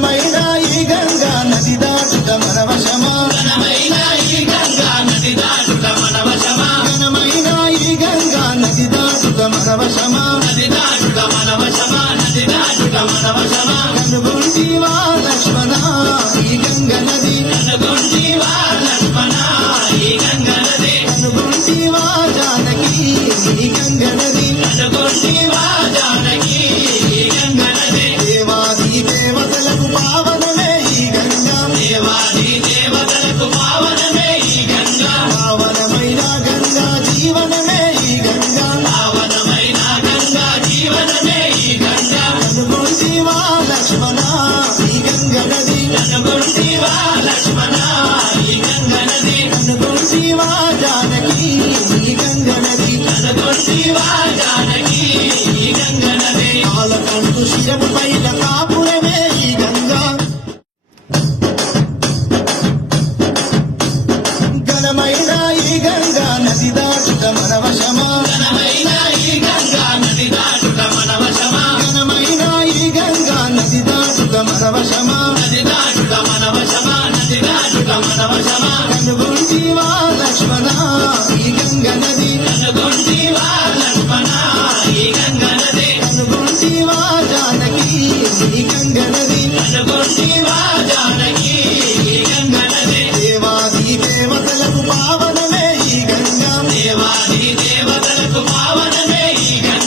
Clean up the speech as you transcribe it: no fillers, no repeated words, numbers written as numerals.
ఘనమైన ఈ గంగా నది దాటుట మన వశమా ఘనమైన ఈ గంగా నది దాటుట మన వశమా ఘనమైన ఈ గంగా నది దాటుట మన వశమా నది దాటుట మన వశమా నది దాటుట మన వశమా కనుగొంటివా లక్ష్మణ ఈ గంగ నది కనుగొంటివా లక్ష్మణ ఈ గంగ నది కనుగొంటివా జానకి ఈ గంగ నది కనుగొంటివా జానకి ఈ గంగ నది దేవాది దేవతలకు పావనమే ఈ గంగా దేవాది దేవతలకు పావనమే ఈ గంగా పావనమైన గంగా జీవనమే ఈ గంగా పావనమైన గంగా జీవనమే ఈ గంగా కనుగొంటివా లక్ష్మణ ఈ గంగ నది కనుగొంటివా లక్ష్మణ ఈ గంగ నది కనుగొంటివా జానకి ఈ గంగ నది కనుగొంటివా జానకి ఈ గంగ నది పాలకంటూ శిరపు పైన కాపురమే ఈ గంగా ఘనమైన ఈ గంగా నది దాటుట మన వశమా ఘనమైన ఈ గంగా నది దాటుట మన వశమా ఘనమైన ఈ గంగా నది దాటుట మన వశమా నది దాటుట మన వశమా నది దాటుట మన వశమా కనుగొంటివా లక్ష్మణ ఈ గంగ నది కనుగొంటివా లక్ష్మణ ఈ గంగ నది కనుగొంటివా జానకి ఈ గంగ నది కనుగొంటివా జానకి ఈ గంగ నది దేవాది దేవతలకు పావనమే ఈ గంగా దేవాది దేవతలకు పావనమే ఈ గంగా